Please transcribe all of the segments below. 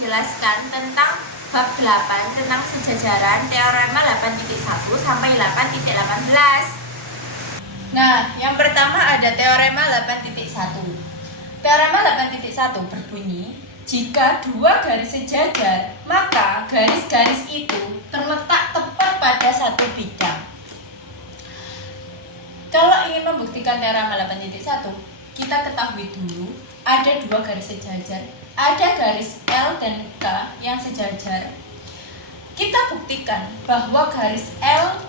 menjelaskan tentang bab 8 tentang sejajaran teorema 8.1 sampai 8.18. Nah, yang pertama ada teorema 8.1. Teorema 8.1 berbunyi, jika dua garis sejajar, maka garis-garis itu terletak tepat pada satu bidang. Kalau ingin membuktikan teorema 8.1, kita ketahui dulu ada dua garis sejajar, ada garis L dan K yang sejajar. Kita buktikan bahwa garis L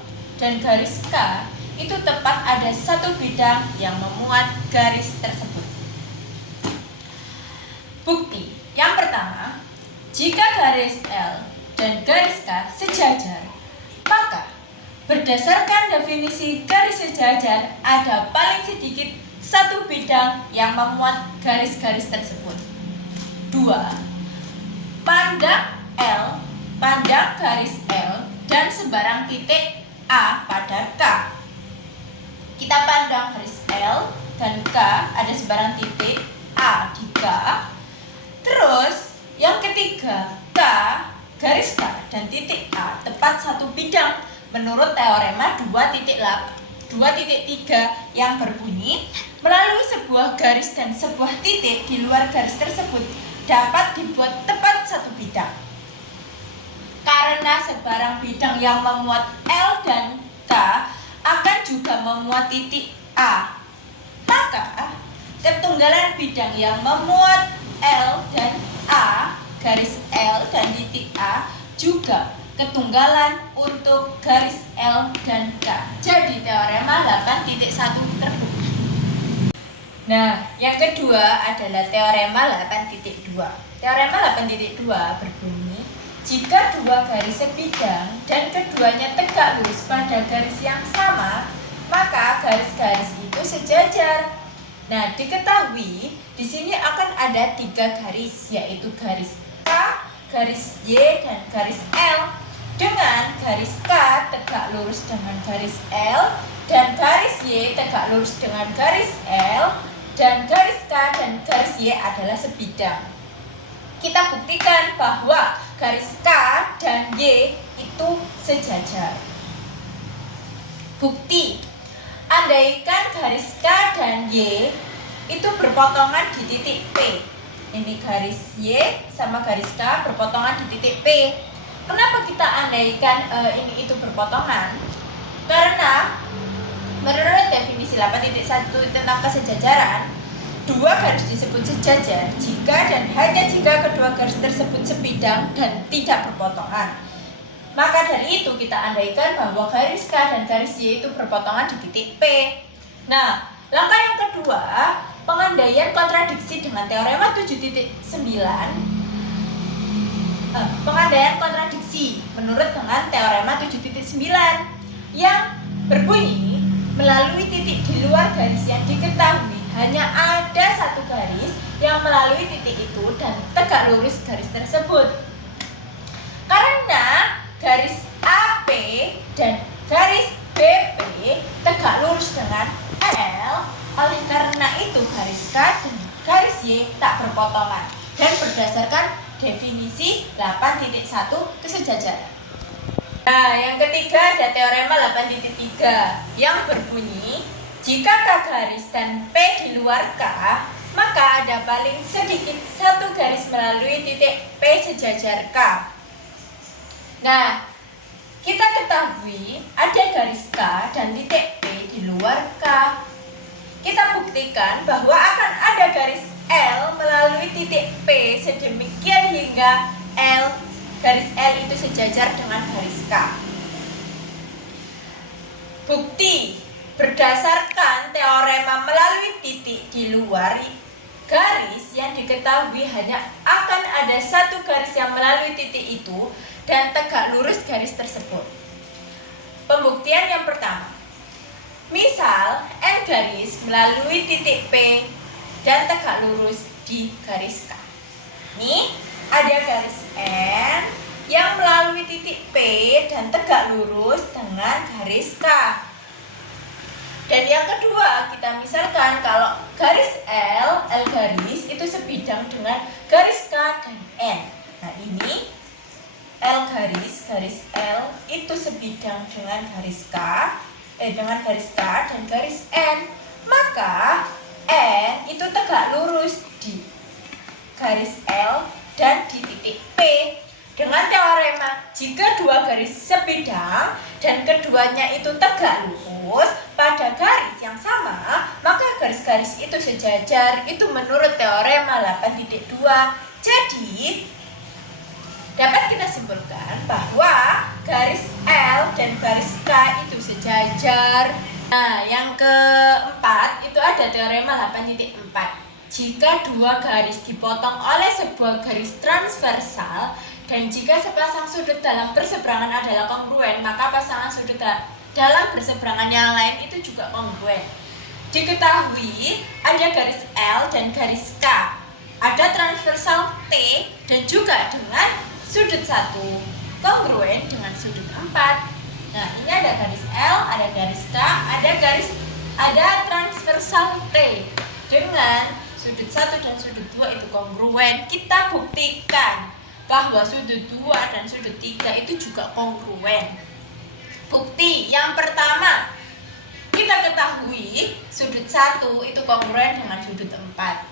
dan garis K itu tepat ada satu bidang yang memuat garis tersebut. Bukti yang pertama, jika garis L dan garis K sejajar, maka berdasarkan definisi garis sejajar ada paling sedikit satu bidang yang memuat garis-garis tersebut. 2. Pandang garis L dan sebarang titik A pada K. Kita pandang garis L dan K ada sebarang titik A di K. Terus yang ketiga, garis K dan titik A tepat satu bidang menurut teorema 2.3 yang berbunyi, melalui sebuah garis dan sebuah titik di luar garis tersebut dapat dibuat tepat satu bidang. Karena sebarang bidang yang memuat L dan K akan juga memuat titik A, maka ketunggalan bidang yang memuat L dan A, garis L dan titik A juga ketunggalan untuk garis L dan K. Jadi teorema 8.1 terbukti. Nah, yang kedua adalah teorema 8.2. Teorema 8.2 berbunyi, jika dua garis sebidang dan keduanya tegak lurus pada garis yang sama, maka garis-garis itu sejajar. Nah, diketahui di sini akan ada 3 garis, yaitu garis K, garis Y, dan garis L. Dengan garis K tegak lurus dengan garis L, dan garis Y tegak lurus dengan garis L, dan garis K dan garis Y adalah sebidang. Kita buktikan bahwa garis K dan Y itu sejajar. Bukti, andaikan garis K dan Y itu berpotongan di titik P. Ini garis Y sama garis K berpotongan di titik P. Kenapa kita andaikan ini itu berpotongan? Karena menurut definisi 8.1 tentang kesejajaran, dua garis disebut sejajar jika dan hanya jika kedua garis tersebut sebidang dan tidak berpotongan. Maka dari itu kita andaikan bahwa garis K dan garis Y itu berpotongan di titik P. Nah, langkah yang kedua, pengandaian kontradiksi dengan teorema 7.9. Pengandaian kontradiksi menurut dengan teorema 7.9 yang berbunyi, melalui titik di luar garis yang diketahui hanya ada satu garis yang melalui titik itu dan tegak lurus garis tersebut. Karena garis AP dan garis BP tegak lurus dengan L, oleh karena itu garis K dan garis Y tak berpotongan dan berdasarkan definisi 8.1 kesejajaran. Nah, yang ketiga ada teorema 8.3 yang berbunyi, jika K garis dan P di luar K, maka ada paling sedikit satu garis melalui titik P sejajar K. Nah, kita ketahui ada garis K dan titik P di luar K. Kita buktikan bahwa akan ada garis L melalui titik P sedemikian hingga garis L itu sejajar dengan garis K. Bukti, berdasarkan teorema melalui titik di luar garis yang diketahui hanya akan ada satu garis yang melalui titik itu dan tegak lurus garis tersebut. Pembuktian yang pertama, misal N garis melalui titik P dan tegak lurus di garis K. Ini ada garis N yang melalui titik P dan tegak lurus dengan garis K. Dan yang kedua, kita misalkan kalau garis L garis itu sebidang dengan garis K dan N. Nah, bidang dengan garis K dan garis N, maka N itu tegak lurus di garis L dan di titik P. Dengan teorema, jika dua garis sebidang dan keduanya itu tegak lurus pada garis yang sama, maka garis-garis itu sejajar. Itu menurut teorema 8.2. Jadi, dapat kita simpulkan bahwa garis L dan garis K itu sejajar. Nah, yang keempat itu ada teorema 8.4. Jika dua garis dipotong oleh sebuah garis transversal dan jika sepasang sudut dalam berseberangan adalah kongruen, maka pasangan sudut dalam berseberangan yang lain itu juga kongruen. Diketahui ada garis L dan garis K, ada transversal T dan juga dengan sudut 1 kongruen dengan sudut 4. Nah, ini ada garis L, ada garis K, ada transversal T dengan sudut 1 dan sudut 2 itu kongruen. Kita buktikan bahwa sudut 2 dan sudut 3 itu juga kongruen. Bukti yang pertama, kita ketahui sudut 1 itu kongruen dengan sudut 4.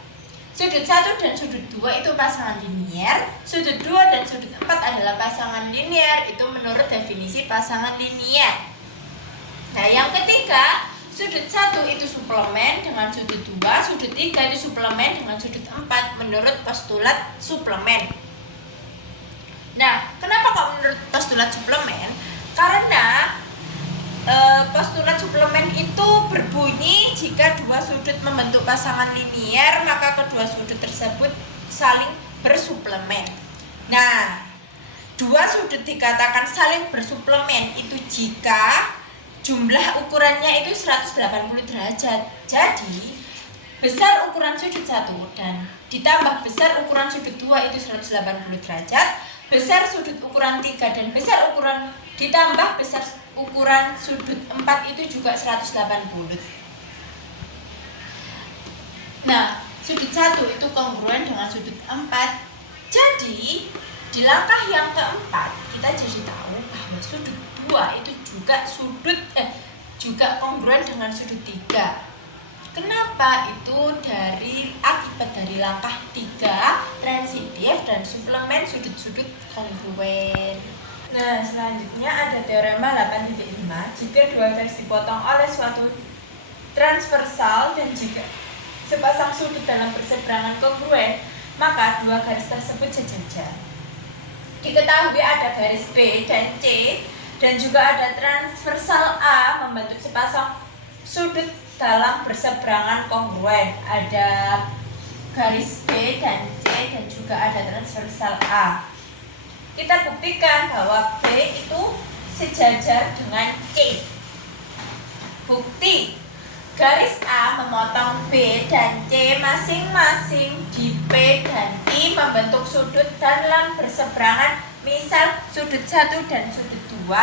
Sudut 1 dan sudut 2 itu pasangan linier. Sudut 2 dan sudut 4 adalah pasangan linier. Itu menurut definisi pasangan linier. Nah, yang ketiga, sudut 1 itu suplemen dengan sudut 2, sudut 3 itu suplemen dengan sudut 4 menurut postulat suplemen. Nah, kenapa kok menurut postulat suplemen? Karena postulat suplemen itu berbunyi jika dua sudut membentuk pasangan linier, maka kedua sudut tersebut saling bersuplemen. Nah, dua sudut dikatakan saling bersuplemen itu jika jumlah ukurannya itu 180 derajat. Jadi, besar ukuran sudut 1 dan ditambah besar ukuran sudut 2 itu 180 derajat. Besar sudut ukuran 3 dan besar ukuran ditambah besar ukuran sudut 4 itu juga 180. Nah, sudut 1 itu kongruen dengan sudut 4. Jadi, di langkah yang keempat kita jadi tahu bahwa sudut 2 itu juga kongruen dengan sudut 3. Kenapa? Itu akibat dari langkah 3 transitif dan suplemen sudut-sudut kongruen. Nah, selanjutnya ada teorema 8.5. Jika dua garis dipotong oleh suatu transversal dan jika sepasang sudut dalam berseberangan kongruen, maka dua garis tersebut sejajar. Diketahui ada garis B dan C dan juga ada transversal A membentuk sepasang sudut dalam berseberangan kongruen. Ada garis B dan C dan juga ada transversal A. Kita buktikan bahwa B itu sejajar dengan C. Bukti, garis A memotong B dan C masing-masing di P dan I membentuk sudut dalam berseberangan, misal sudut 1 dan sudut 2.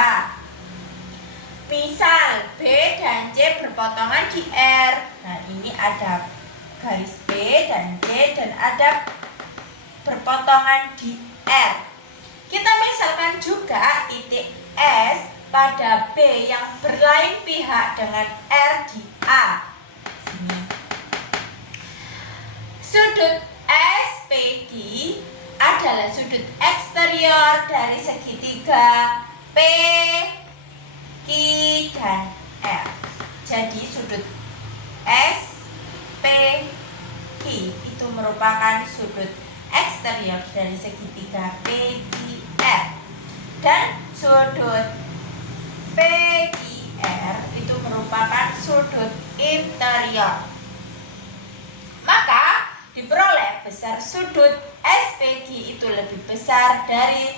Misal B dan C berpotongan di R. Nah, ini ada garis B dan C dan ada berpotongan di R. Kita misalkan juga titik S pada B yang berlain pihak dengan R di A. Sini. Sudut SPQ adalah sudut eksterior dari segitiga P, Q, dan R. Jadi sudut SPQ itu merupakan sudut eksterior dari segitiga PQR dan sudut PQR itu merupakan sudut interior. Maka diperoleh besar sudut SPQ itu lebih besar dari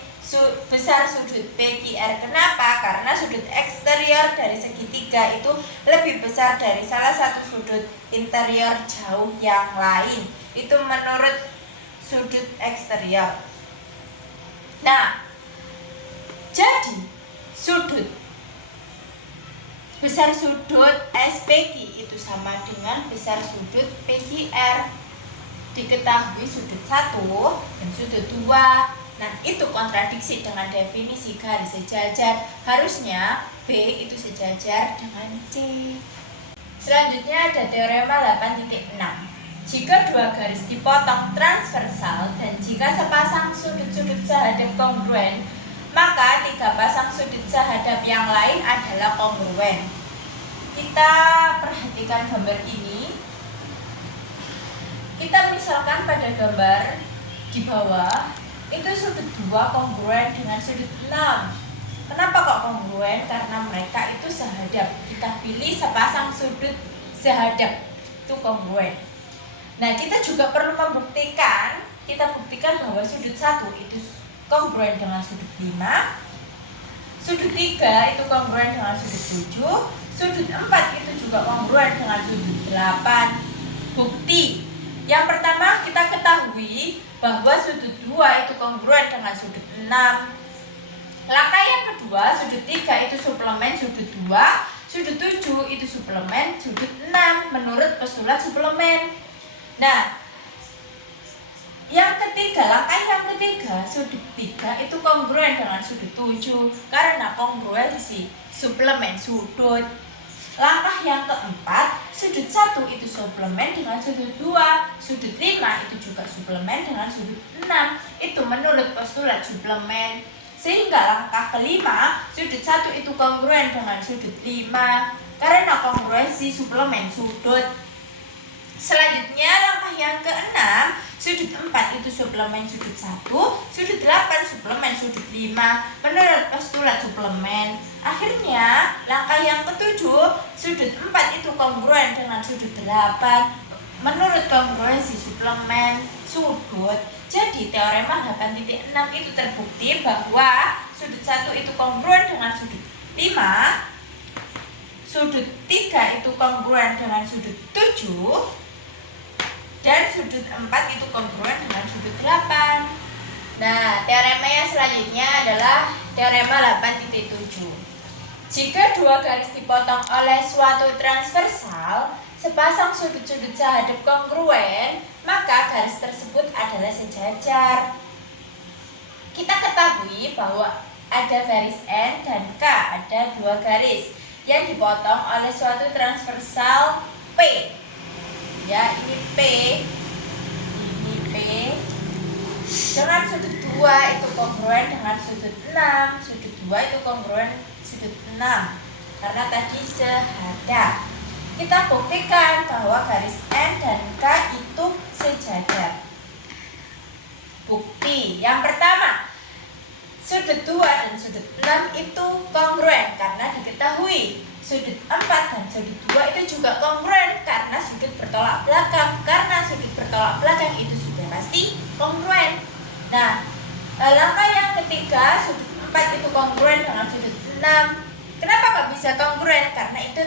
besar sudut PQR. Kenapa? Karena sudut eksterior dari segitiga itu lebih besar dari salah satu sudut interior jauh yang lain. Itu menurut sudut eksterior. Nah, jadi besar sudut SPQ itu sama dengan besar sudut PQR. Diketahui sudut 1 dan sudut 2 Nah, itu kontradiksi dengan definisi garis sejajar. Harusnya B itu sejajar dengan C. Selanjutnya ada teorema 8.6. Jika dua garis dipotong transversal dan jika sepasang sudut-sudut sehadap kongruen, maka tiga pasang sudut sehadap yang lain adalah kongruen. Kita perhatikan gambar ini. Kita misalkan pada gambar di bawah, itu sudut 2 kongruen dengan sudut 6. Kenapa kok kongruen? Karena mereka itu sehadap. Kita pilih sepasang sudut sehadap, itu kongruen. Nah, kita juga perlu membuktikan, kita buktikan bahwa sudut 1 itu kongruen dengan sudut 5, sudut 3 itu kongruen dengan sudut 7, sudut 4 itu juga kongruen dengan sudut 8. Bukti yang pertama, kita ketahui bahwa sudut 2 itu kongruen dengan sudut 6. Langkah yang kedua, sudut 3 itu suplemen sudut 2, sudut 7 itu suplemen sudut 6 menurut postulat suplemen. Nah, langkah yang ketiga, sudut 3 itu kongruen dengan sudut 7 karena kongruensi suplemen sudut. Langkah yang keempat, sudut 1 itu suplemen dengan sudut 2, sudut 5 itu juga suplemen dengan sudut 6. Itu menurut postulat suplemen. Sehingga langkah kelima, sudut 1 itu kongruen dengan sudut 5 karena kongruensi suplemen sudut. Selanjutnya langkah yang keenam, sudut 4 itu suplemen sudut 1, sudut 8 suplemen sudut 5 menurut postulat suplemen. Akhirnya langkah yang ketujuh, sudut 4 itu kongruen dengan sudut 8 menurut kongruensi suplemen sudut. Jadi teorema 8.6 itu terbukti bahwa sudut 1 itu kongruen dengan sudut 5, sudut 3 itu kongruen dengan sudut 7, dan sudut 4 itu kongruen dengan sudut 8. Nah, teorema yang selanjutnya adalah teorema 8.7. Jika dua garis dipotong oleh suatu transversal, sepasang sudut-sudut sehadap kongruen, maka garis tersebut adalah sejajar. Kita ketahui bahwa ada garis N dan K, ada dua garis yang dipotong oleh suatu transversal P. Ya, ini P, ini P. Dengan sudut 2 itu kongruen dengan sudut 6, sudut 2 itu kongruen sudut 6 karena tadi sehadap. Kita buktikan bahwa garis N dan K itu sejajar. Bukti yang pertama, sudut 2 dan sudut 6 itu kongruen karena diketahui sudut 4 dan sudut 2 itu juga kongruen karena sudut bertolak belakang. Karena sudut bertolak belakang itu sudah pasti kongruen. Nah, langkah yang ketiga, sudut 4 itu kongruen dengan sudut 6. Kenapa kok bisa kongruen? Karena itu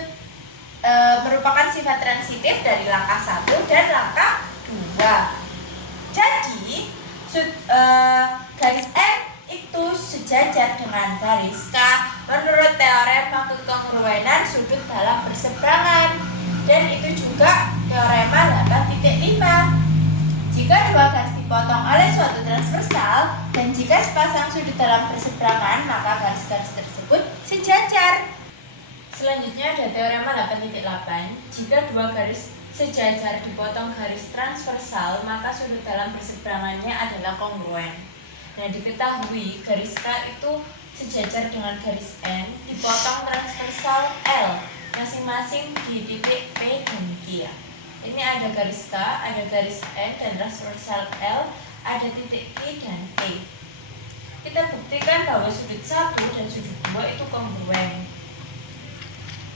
merupakan sifat transitif dari langkah 1 dan langkah 2. Jadi, garis N itu sejajar dengan garis K menurut teorema kekongruenan sudut dalam berseberangan, dan itu juga teorema 8.5. Jika dua garis dipotong oleh suatu transversal dan jika sepasang sudut dalam berseberangan, maka garis-garis tersebut sejajar. Selanjutnya ada teorema 8.8. Jika dua garis sejajar dipotong garis transversal, maka sudut dalam berseberangannya adalah kongruen. Nah, diketahui garis K itu sejajar dengan garis N dipotong transversal L masing-masing di titik P dan Q. Ini ada garis K, ada garis N, dan transversal L ada titik P dan T. Kita buktikan bahwa sudut 1 dan sudut 2 itu kongruen.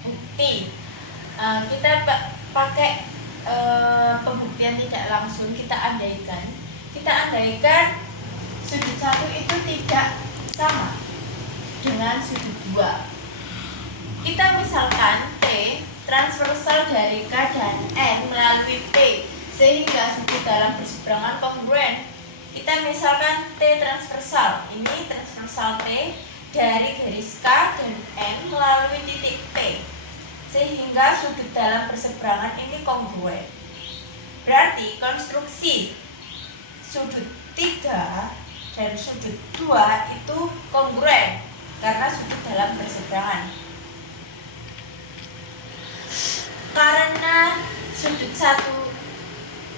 Bukti. Kita pakai pembuktian tidak langsung, kita andaikan sudut 1 itu tidak sama dengan sudut 2. Kita misalkan T transversal dari K dan N melalui P sehingga sudut dalam berseberangan kongruen. Kita misalkan T transversal, ini transversal T dari garis K dan N melalui titik P sehingga sudut dalam berseberangan ini kongruen. Berarti konstruksi sudut 3 dan sudut 2 itu kongruen karena sudut dalam perseberangan. Karena sudut 1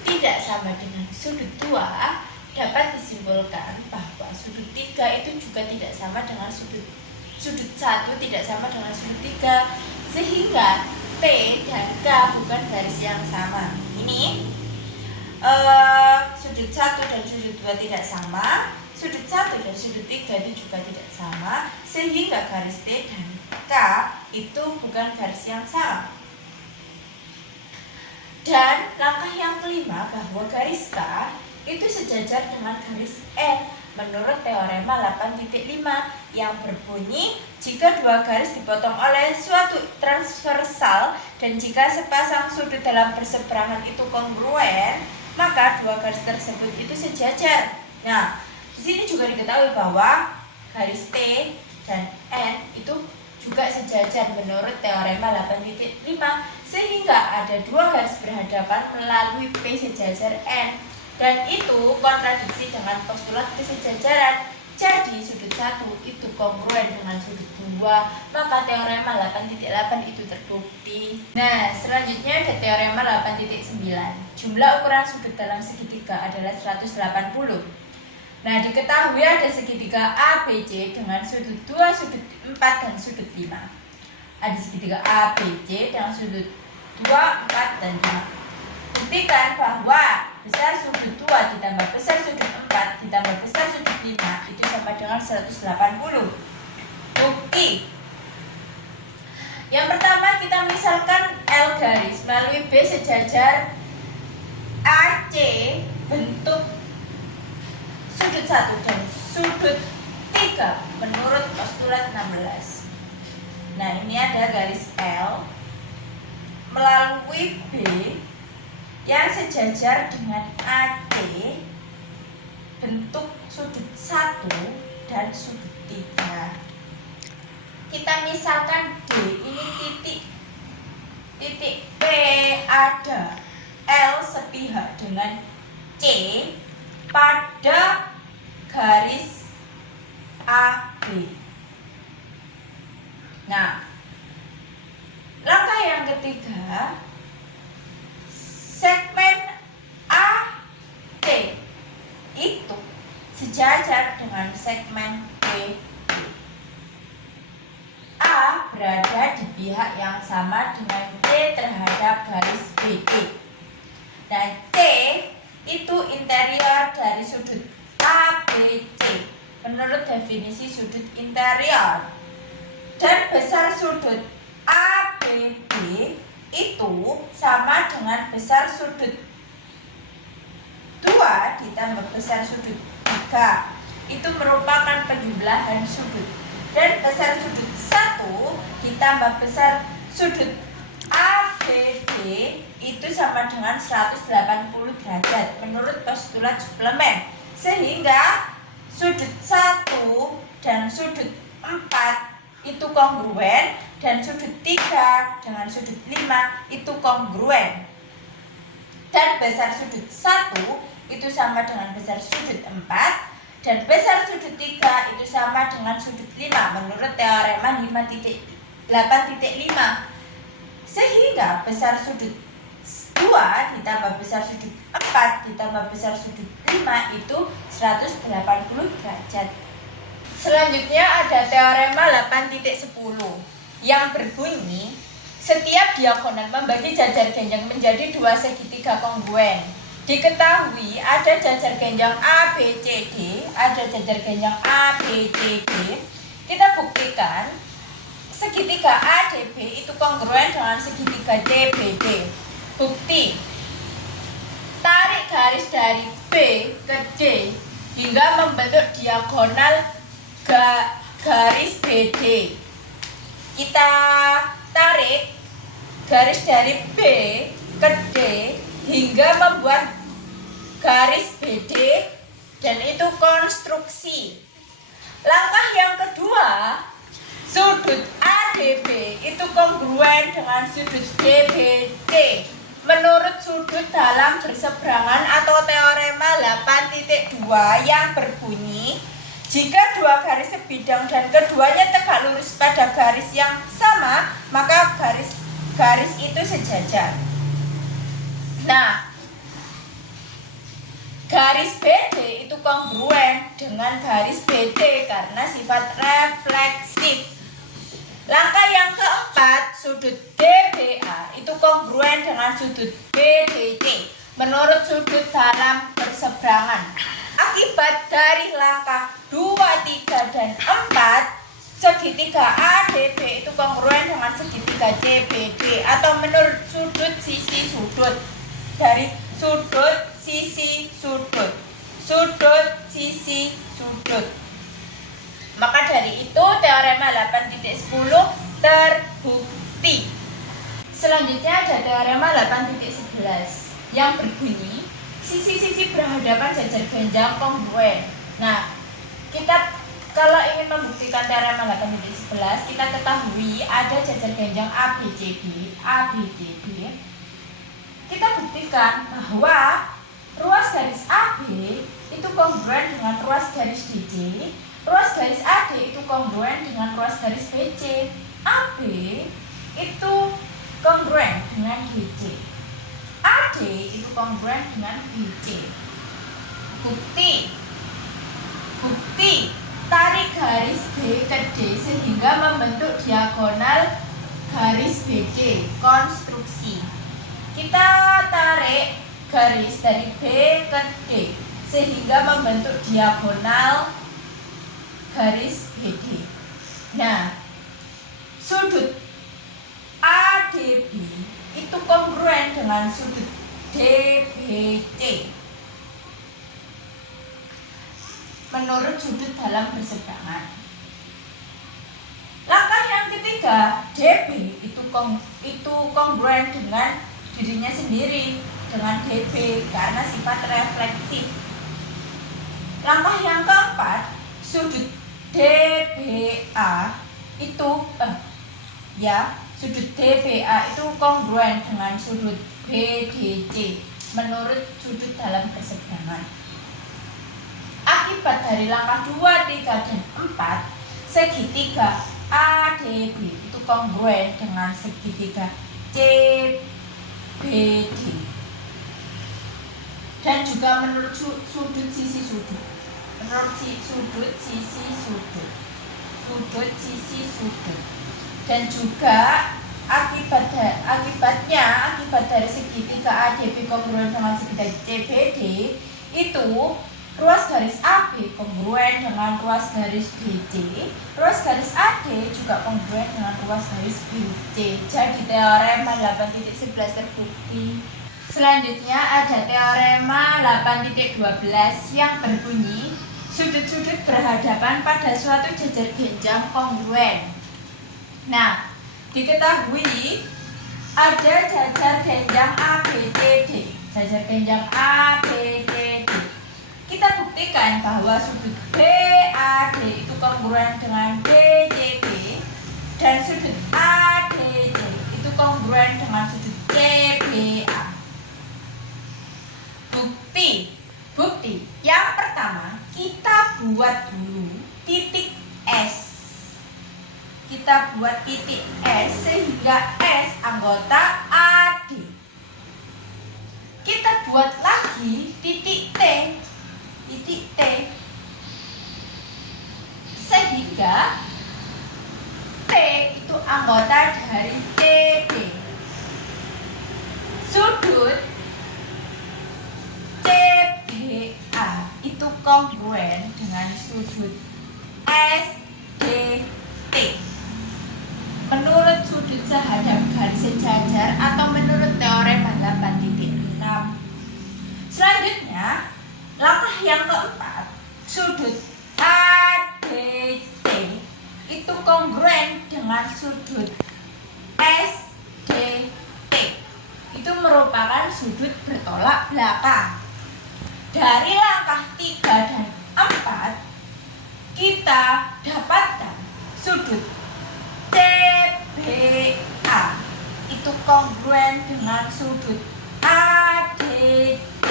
tidak sama dengan sudut 2, dapat disimpulkan bahwa sudut 3 itu juga tidak sama dengan sudut 1 tidak sama dengan sudut 3, sehingga T dan K bukan garis yang sama. Ini sudut 1 dan sudut 2 tidak sama, sudut 1 dan sudut 3 itu juga tidak sama, sehingga garis T dan K itu bukan garis yang sama. Dan langkah yang kelima, bahwa garis K itu sejajar dengan garis N menurut teorema 8.5 yang berbunyi jika dua garis dipotong oleh suatu transversal dan jika sepasang sudut dalam perseberangan itu kongruen, maka dua garis tersebut itu sejajar. Nah, di sini juga diketahui bahwa garis T dan N itu juga sejajar menurut teorema 8.5, sehingga ada dua garis berhadapan melalui P sejajar N, dan itu kontradiksi dengan postulat kesejajaran. Jadi sudut 1 itu kongruen dengan sudut 2, maka teorema 8.8 itu terbukti. Nah, selanjutnya ada teorema 8.9. Jumlah ukuran sudut dalam segitiga adalah 180. Nah, diketahui ada segitiga ABC dengan sudut 2, sudut 4, dan sudut 5. Ada segitiga ABC dengan sudut 2, 4, dan 5. Buktikan bahwa besar sudut 2 ditambah besar sudut 4 ditambah besar sudut 5 itu sama dengan 180. Bukti. Yang pertama, kita misalkan L garis melalui B sejajar AC bentuk sudut 1 dan sudut 3 menurut postulat 16. Nah, ini ada garis L melalui B yang sejajar dengan AD bentuk sudut 1 dan sudut 3. Kita misalkan D ini titik P ada L sepihak dengan C pada garis AB. Nah, langkah yang ketiga, segmen AD itu sejajar dengan segmen BD. A berada di pihak yang sama dengan C terhadap garis BD. Dan C itu interior dari sudut ABC menurut definisi sudut interior. Dan besar sudut ABB itu sama dengan besar sudut 2 ditambah besar sudut 3. Itu merupakan penjumlahan sudut. Dan besar sudut 1 ditambah besar sudut ABD itu sama dengan 180 derajat menurut postulat suplemen. Sehingga sudut 1 dan sudut 4 itu kongruen dan sudut 3 dengan sudut 5 itu kongruen. Dan besar sudut 1 itu sama dengan besar sudut 4 dan besar sudut 3 itu sama dengan sudut 5 menurut teorema 8.5. Sehingga besar sudut 2 ditambah besar sudut 4 ditambah besar sudut 5 itu 180 derajat. Selanjutnya ada teorema 8.10 yang berbunyi setiap diagonal membagi jajar genjang menjadi dua segitiga kongruen. Diketahui ada jajar genjang ABCD, ada jajar genjang ABCD. Kita buktikan segitiga ADB itu kongruen dengan segitiga DBD. Bukti. Tarik garis dari B ke D hingga membentuk diagonal garis BD. Kita tarik garis dari B ke D hingga membuat garis BD dan itu konstruksi. Langkah yang kedua, sudut ADB itu kongruen dengan sudut DBD, Menurut sudut dalam berseberangan atau teorema 8.2 yang berbunyi, jika dua garis sebidang dan keduanya tegak lurus pada garis yang sama, maka garis itu sejajar. Nah, garis BD itu kongruen dengan garis BD karena sifat refleksif. Langkah yang keempat, sudut DBA itu kongruen dengan sudut BDC menurut sudut dalam berseberangan. Akibat dari langkah 2, 3, dan 4, segitiga ADB itu kongruen dengan segitiga CBD atau menurut sudut sisi sudut. Dari sudut sisi sudut, sudut sisi sudut. Maka dari itu teorema 8.10 terbukti. Selanjutnya ada teorema 8.11 yang berbunyi sisi-sisi berhadapan jajar genjang kongruen. Nah, kita kalau ingin membuktikan teorema 8.11, kita ketahui ada jajar genjang ABCD. Kita buktikan bahwa ruas garis AB itu kongruen dengan ruas garis DJ. Ruas garis AD itu kongruen dengan ruas garis BC. AB itu kongruen dengan BC. AD itu kongruen dengan BC. Bukti tarik garis B ke D sehingga membentuk diagonal garis BD. Konstruksi. Kita tarik garis dari B ke D sehingga membentuk diagonal garis BD. Nah, sudut ADB itu kongruen dengan sudut DBC menurut sudut dalam berseberangan. Langkah yang ketiga, DB itu kongruen dengan dirinya sendiri dengan DB karena sifat refleksif. Langkah yang keempat, sudut DBA itu sudut DBA itu kongruen dengan sudut BDC menurut sudut dalam berseberangan. Akibat dari langkah 2, 3, dan 4, segitiga ADB itu kongruen dengan segitiga CBD dan juga menurut sudut sisi sudut. Menurut sudut sisi sudut dan juga akibat dari segitiga ADB kongruen dengan segitiga CBD itu ruas garis AB kongruen dengan ruas garis BC, ruas garis AD juga kongruen dengan ruas garis BC. Jadi teorema 8.11 terbukti. Selanjutnya ada teorema 8.12 yang berbunyi sudut-sudut berhadapan pada suatu jajar genjang kongruen. Nah, diketahui ada jajar genjang ABCD. Jajar genjang ABCD. Kita buktikan bahwa sudut BAD itu kongruen dengan DCB dan sudut ADC itu kongruen dengan sudut CBA. Bukti. Yang pertama, kita buat dulu titik S. Kita buat titik S sehingga S anggota AD. Kita buat lagi titik T sehingga T itu anggota dari TD. Sudut CBA itu kongruen dengan sudut SDT menurut sudut sehadap garis sejajar atau menurut teorema 8.6. Selanjutnya, langkah yang keempat, sudut ADC itu kongruen dengan sudut SDT. Itu merupakan sudut bertolak belakang. Dari langkah 3 dan 4 kita dapatkan sudut CBA itu kongruen dengan sudut DC.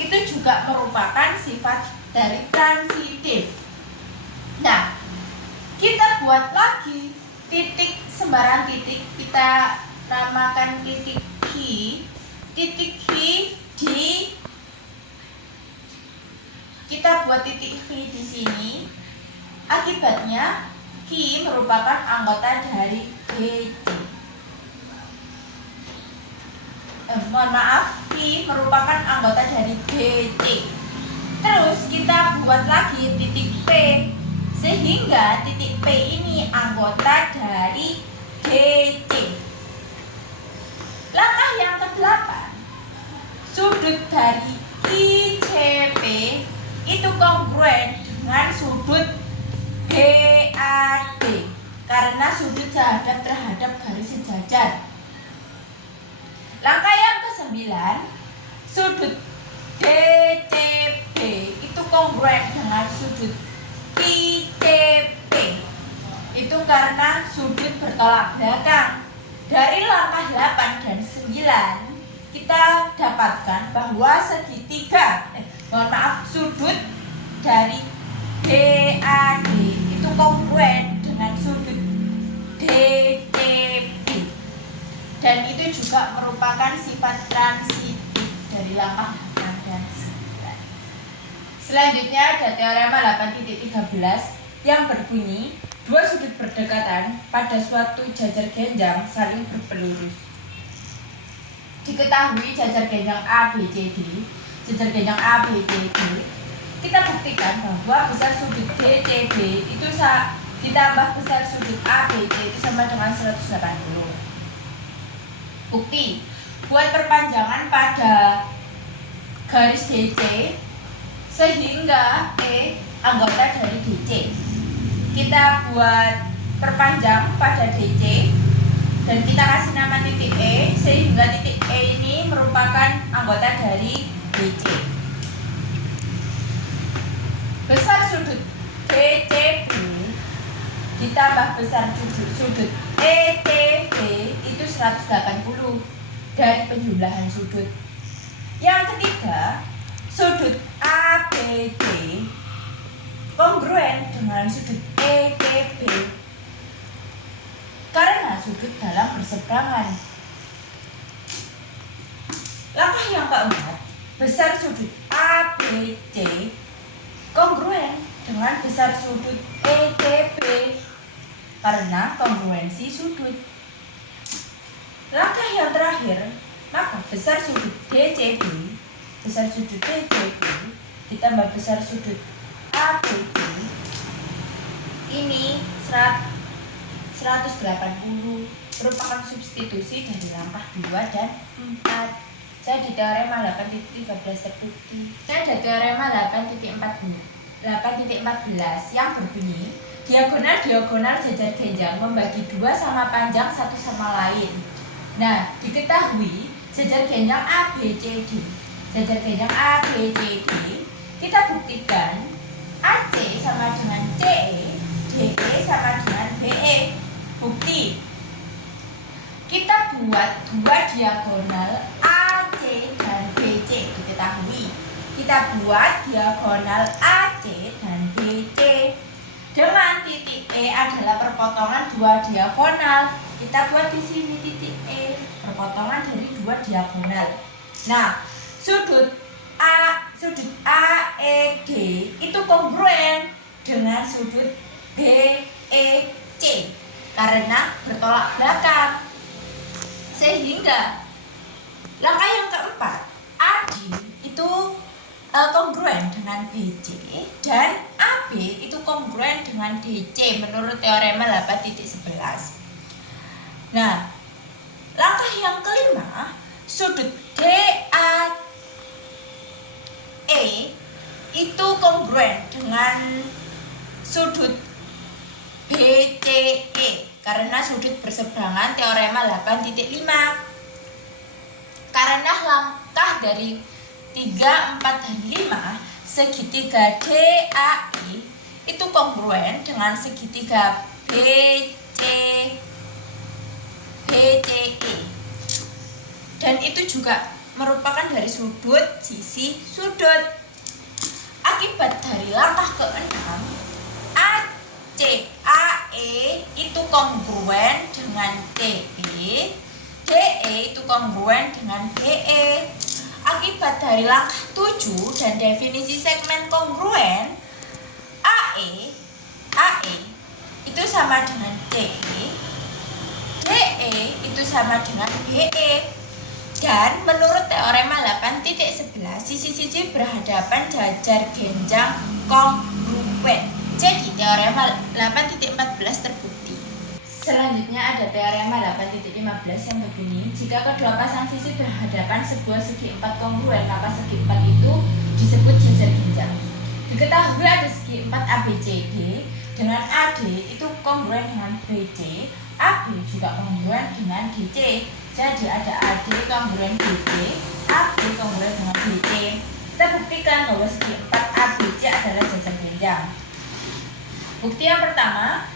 Itu juga merupakan sifat dari transitif. Nah, kita buat lagi titik, sembarang titik kita namakan titik Q. Titik Q di, kita buat titik Q di sini. Akibatnya Q merupakan anggota dari DC. Mohon maaf, Q merupakan anggota dari BC. Terus kita buat lagi titik P, sehingga titik P ini anggota dari DC. Langkah yang ke-8, sudut dari ICP itu kongruen dengan sudut BAD karena sudut sehadap terhadap garis sejajar. Langkah yang ke-9, sudut DCB itu kongruen dengan sudut ICP. Itu karena sudut bertolak belakang. Dari langkah 8 dan 9 kita dapatkan bahwa segitiga sudut dari DAD itu kongruen dengan sudut DCB. Dan itu juga merupakan sifat transitif dari langkah 8 dan 9. Selanjutnya ada teorema 8.13 yang berbunyi dua sudut berdekatan pada suatu jajar genjang saling berpelurus. Diketahui jajar genjang ABCD, jajar genjang ABCD, kita buktikan bahwa besar sudut DCB itu ditambah besar sudut ABC itu sama dengan 180. Bukti, buat perpanjangan pada garis DC sehingga E anggota dari DC. Kita buat perpanjang pada DC dan kita kasih nama titik E sehingga titik E ini merupakan anggota dari DC. Besar sudut DCB ditambah besar sudut ECB itu 180 dari penjumlahan sudut. Yang ketiga, sudut ABD kongruen dengan sudut ECB karena sudut dalam berseberangan. Langkah yang keempat, besar sudut ABC kongruen dengan besar sudut ECB karena kongruensi sudut. Langkah yang terakhir, maka besar sudut DCB ditambah besar sudut ABD ini 180 merupakan substitusi dari langkah 2 dan 4. Jadi teorema 8.13 terbukti. Ada teorema 8.14 yang berbunyi diagonal jajar genjang membagi 2 sama panjang satu sama lain. Nah, diketahui jajar genjang ABCD. Jajar genjang ABCD kita buktikan AC sama dengan CE, DE sama dengan BE. Bukti, kita buat 2 diagonal AC dan BC. Diketahui kita buat diagonal AC dan BC dengan titik E adalah perpotongan 2 diagonal. Kita buat di sini titik E, perpotongan dari 2 diagonal. Nah, sudut AED itu kongruen dengan sudut BEC karena bertolak belakang. Sehingga langkah yang keempat, AD itu kongruen dengan BC dan AB itu kongruen dengan DC menurut teorema 8.11. Nah, langkah yang kelima, sudut DAE itu kongruen dengan sudut BCE karena sudut berseberangan teorema 8.5. Karena langkah dari 3, 4, dan 5 segitiga DAE itu kongruen dengan segitiga BCE dan itu juga merupakan dari sudut sisi sudut. Akibat dari langkah ke-6, AE itu kongruen dengan DE, DE itu kongruen dengan BE. Akibat dari langkah 7 dan definisi segmen kongruen, AE itu sama dengan DE, DE itu sama dengan BE. Dan menurut teorema 8.11, sisi-sisi berhadapan jajar genjang kongruen. Jadi teorema 8.14 terbukti. Selanjutnya ada teorema 8.15 yang begini. Jika kedua pasang sisi berhadapan sebuah segi 4 kongruen, maka segi 4 itu disebut jajar genjang. Diketahui ada segi 4 ABCD dengan AD itu kongruen dengan BC, AB juga kongruen dengan DC. Jadi ada AD kongruen BC, AB kongruen dengan BC. Kita buktikan bahwa segi 4 ABC adalah jajar genjang. Bukti yang pertama,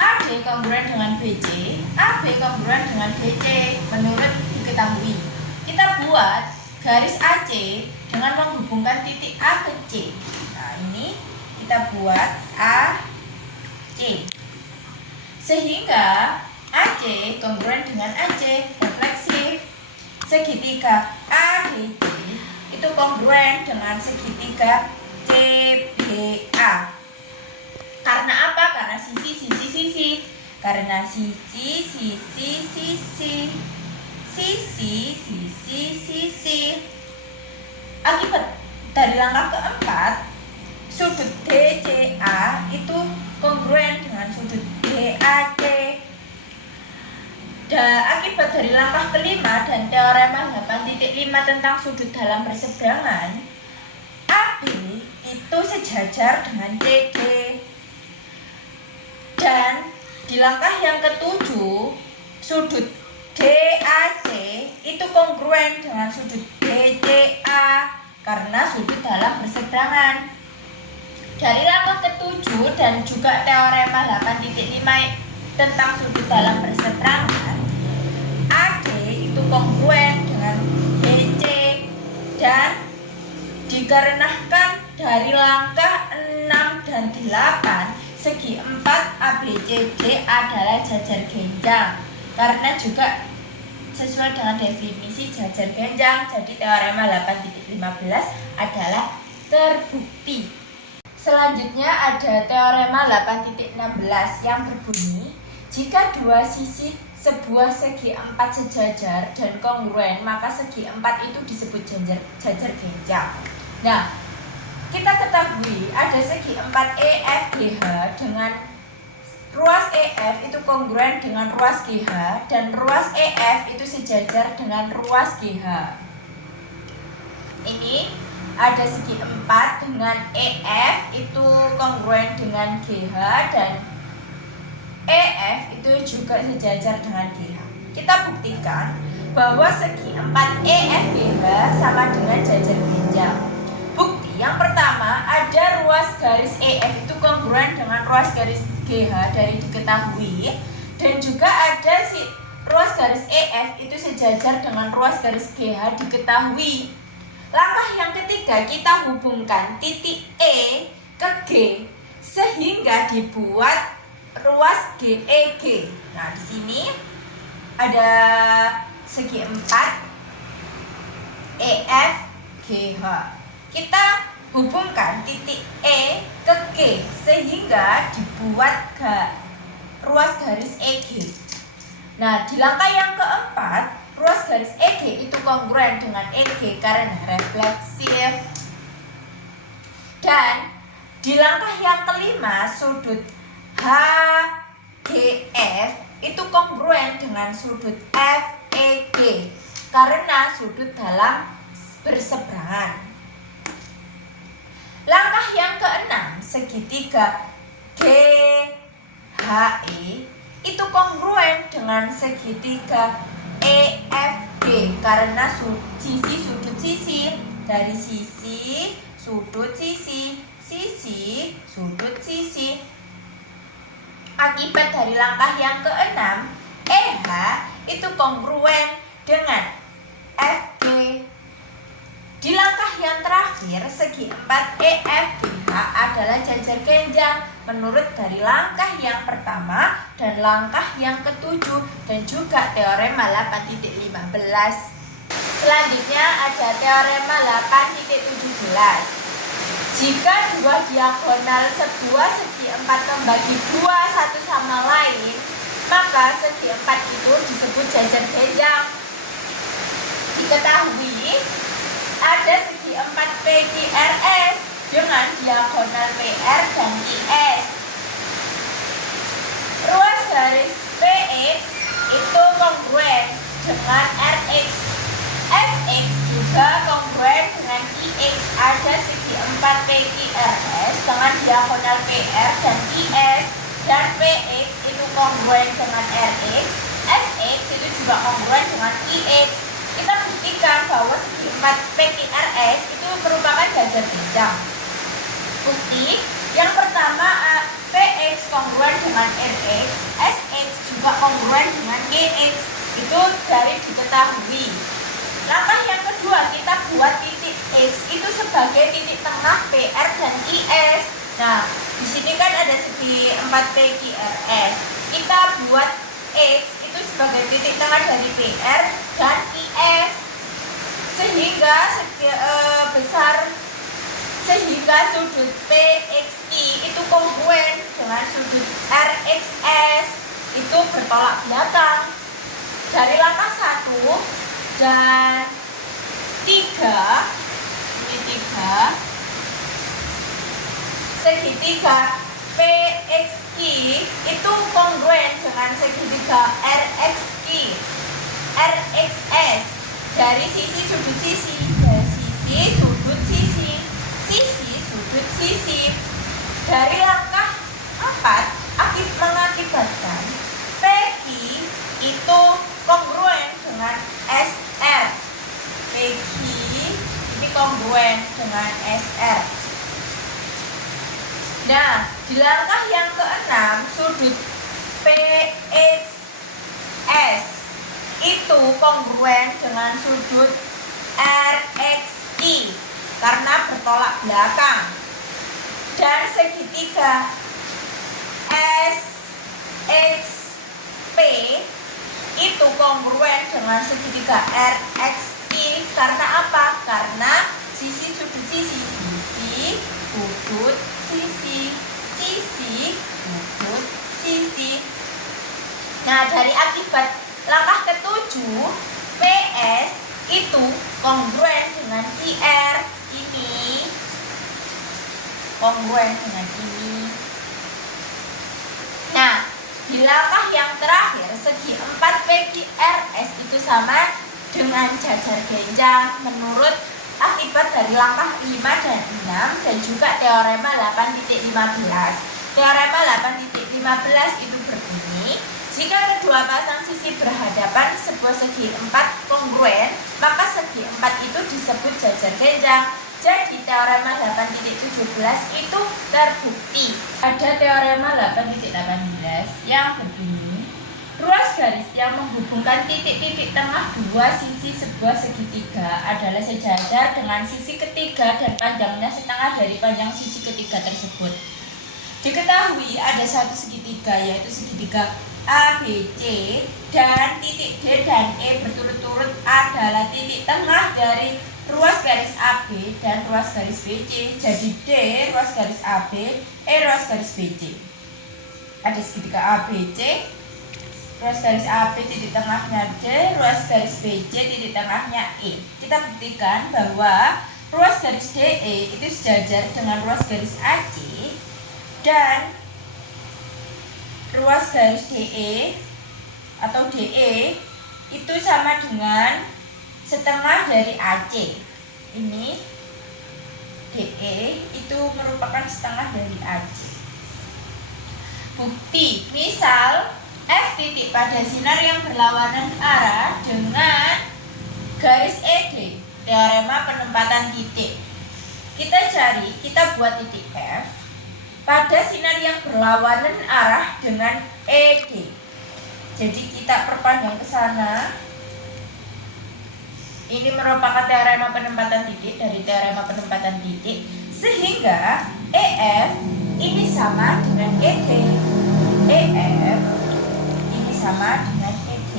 AD kongruen dengan BC, AB kongruen dengan BC menurut diketahui. Kita buat garis AC dengan menghubungkan titik A ke C. Nah, ini kita buat AC. Sehingga AC kongruen dengan AC, refleksif. Segitiga ABC itu kongruen dengan segitiga CBA. Karena apa? Karena sisi. Karena sisi. Akibat dari langkah keempat, sudut DCA itu kongruen dengan sudut DAC. Akibat dari langkah kelima dan teorema 8.5 tentang sudut dalam berseberangan, AB itu sejajar dengan CD. Dan di langkah yang ketujuh, sudut DAC itu kongruen dengan sudut DCA karena sudut dalam berseberangan. Dari langkah ketujuh dan juga teorema 8.5 tentang sudut dalam berseberangan, AD itu kongruen dengan BC. Dan dikarenakan dari langkah 6 dan 8, segi 4 ABCD adalah jajar genjang. Karena juga sesuai dengan definisi jajar genjang, jadi teorema 8.15 adalah terbukti. Selanjutnya ada teorema 8.16 yang berbunyi, jika dua sisi sebuah segi 4 sejajar dan kongruen, maka segi 4 itu disebut jajar genjang. Nah, kita ketahui ada segi 4 EFGH dengan ruas EF itu kongruen dengan ruas GH dan ruas EF itu sejajar dengan ruas GH. Ini ada segi 4 dengan EF itu kongruen dengan GH dan EF itu juga sejajar dengan GH. Kita buktikan bahwa segi 4 EFGH sama dengan jajar genjang. Bukti yang pertama, ada ruas garis EF itu kongruen dengan ruas garis GH dari diketahui, dan juga ada ruas garis EF itu sejajar dengan ruas garis GH diketahui. Langkah yang ketiga, kita hubungkan titik E ke G sehingga dibuat ruas GEG. Nah, di sini ada segi 4 EFGH. Kita hubungkan titik E ke G sehingga dibuat ruas garis EG. Nah, di langkah yang keempat, ruas garis EG itu kongruen dengan EG karena refleksif. Dan di langkah yang kelima, sudut HGF itu kongruen dengan sudut FEG karena sudut dalam berseberangan. Langkah yang keenam, segitiga GHE itu kongruen dengan segitiga EFG karena sisi sudut sisi dari sisi sudut sisi sudut sisi. Akibat dari langkah yang keenam, EH itu kongruen dengan FG Di langkah yang terakhir, segi 4 EFGH adalah jajar genjang menurut dari langkah yang pertama dan langkah yang ketujuh dan juga teorema 8.15. Selanjutnya ada teorema 8.17. Jika dua diagonal sebuah segi 4 membagi 2 satu sama lain, maka segi 4 itu disebut jajar genjang. Diketahui ada segi 4 PQRS dengan diagonal PR dan IS. Ruas garis PX itu kongruen dengan RX. SX juga kongruen dengan IX. Ada segi 4 PQRS dengan diagonal PR dan IS, dan PX itu kongruen dengan RX. SX itu juga kongruen dengan IX. Kita buktikan bahwa segi 4 PQRS itu merupakan jajar genjang. Bukti yang pertama, PX kongruen dengan RX, SX juga kongruen dengan GX. Itu dari diketahui. Langkah yang kedua, kita buat titik X itu sebagai titik tengah PR dan IS. Nah, di sini kan ada segi 4 PQRS. Kita buat X itu sebagai titik tengah dari PR dan IS, sehingga sudut PXI itu kongruen dengan sudut RXS, itu bertolak belakang. Dari langkah 1 dan 3, ini 3, segitiga PXI itu kongruen dengan segitiga RXS dari sisi sudut sisi, dari sisi sudut sisi, sisi sudut sisi. Dari langkah 4 mengakibatkan PQ itu kongruen dengan SR. PQ ini kongruen dengan SR. Nah, di langkah yang ke-6, sudut PXS itu kongruen dengan sudut RXI karena bertolak belakang. Dan segitiga SXP itu kongruen dengan segitiga RXI karena apa? Karena sisi sudut sisi, sisi sudut sisi, sisi sudut sisi. Nah, dari akibat langkah ke-7, PS itu kongruen dengan IR, ini kongruen dengan ini. Nah, di langkah yang terakhir, segi 4 PQRS itu sama dengan jajar genjang menurut akibat dari langkah 5 dan 6 dan juga teorema 8.15. Teorema 8.15 itu berbunyi, jika kedua pasang sisi berhadapan sebuah segi 4 kongruen, maka segi 4 itu disebut jajar genjang. Jadi teorema 8.17 itu terbukti. Ada teorema 8.18 yang berbunyi, ruas garis yang menghubungkan titik-titik tengah dua sisi sebuah segitiga adalah sejajar dengan sisi ketiga dan panjangnya setengah dari panjang sisi ketiga tersebut. Diketahui ada satu segitiga, yaitu segitiga ABC, dan titik D dan E berturut-turut adalah titik tengah dari ruas garis AB dan ruas garis BC. Jadi D ruas garis AB, E ruas garis BC. Ada segitiga ABC, ruas garis AB titik tengahnya D, ruas garis BC titik tengahnya E. Kita buktikan bahwa ruas garis DE itu sejajar dengan ruas garis AC dan ruas garis DE atau DE itu sama dengan setengah dari AC. Ini DE itu merupakan setengah dari AC. Bukti, misal F titik pada sinar yang berlawanan arah dengan garis ED, teorema penempatan titik. Kita buat titik F pada sinar yang berlawanan arah dengan ED. Jadi kita perpanjang ke sana. Ini merupakan teorema penempatan titik dari teorema penempatan titik, sehingga EF ini sama dengan ET. EF ini sama dengan ET.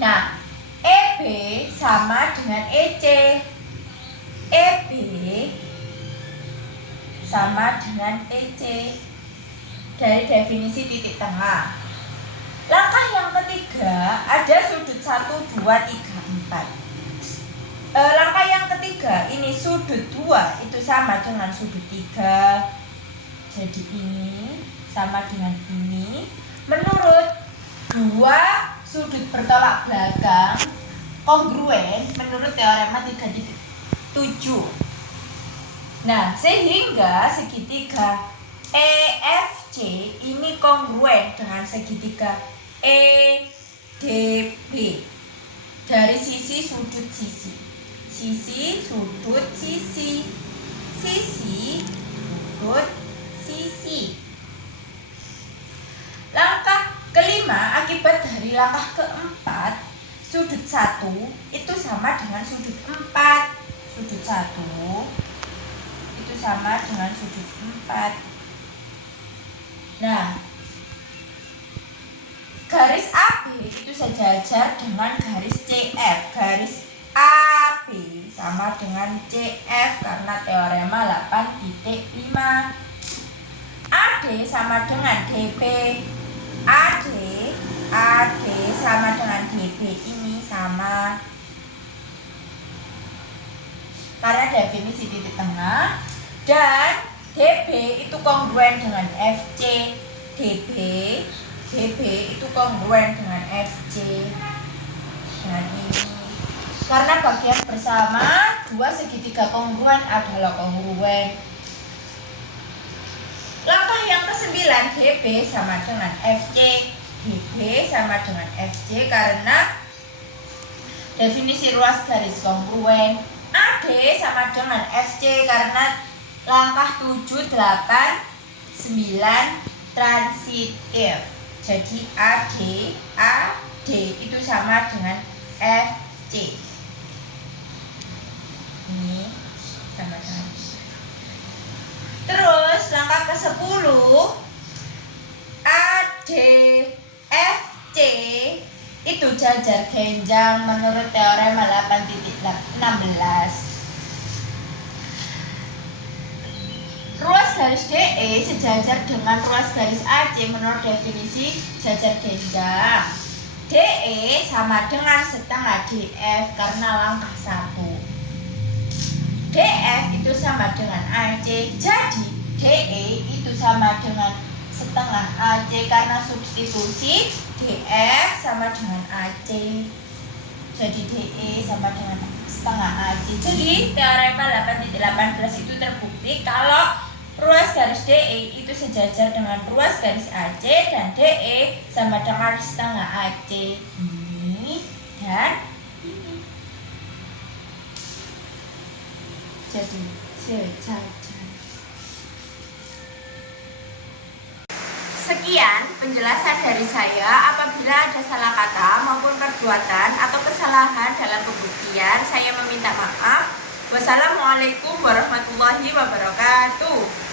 Nah, EB sama dengan EC. EB sama dengan EC dari definisi titik tengah. Langkah yang ketiga, ada sudut 1, 2, 3, 4. Langkah yang ketiga, ini sudut 2 itu sama dengan sudut 3. Jadi ini sama dengan ini. Menurut 2 sudut bertolak belakang kongruen menurut teorema 3.7. Nah, sehingga segitiga EFC ini kongruen dengan segitiga EDB dari sisi sudut sisi. Sisi sudut sisi. Sisi sudut sisi. Langkah kelima akibat dari langkah keempat, sudut 1 itu sama dengan sudut 4. Sudut 1 itu sama dengan sudut 4. Nah, garis AB itu sejajar dengan garis CF. Garis AB sama dengan CF karena teorema 8.5. AD sama dengan DB. AD sama dengan DB ini sama karena definisi titik tengah, dan DB itu kongruen dengan FC. DB itu kongruen dengan FC dengan ini. Karena bagian bersama dua segitiga kongruen adalah kongruen. Langkah yang ke-9, DB sama dengan FC. DB sama dengan FC karena definisi ruas garis kongruen. AD sama dengan FC karena langkah 7, 8, 9 transitif. Jadi AD itu sama dengan FC. Ini sama dengan ini. Terus langkah ke-10, ADFC itu jajar genjang menurut teorema 8.16. Ruas garis DE sejajar dengan ruas garis AC menurut definisi jajar genjang. DE sama dengan setengah DF karena langkah 1. DF itu sama dengan AC, jadi DE itu sama dengan setengah AC karena substitusi DF sama dengan AC. Jadi DE sama dengan setengah AC. Jadi teorema 8.18 itu terbukti kalau ruas garis DE itu sejajar dengan ruas garis AC dan DE sama dengan setengah AC. Ini dan ini. Jadi sejajar. Sekian penjelasan dari saya. Apabila ada salah kata maupun perbuatan atau kesalahan dalam pembuktian, saya meminta maaf. Wassalamualaikum warahmatullahi wabarakatuh.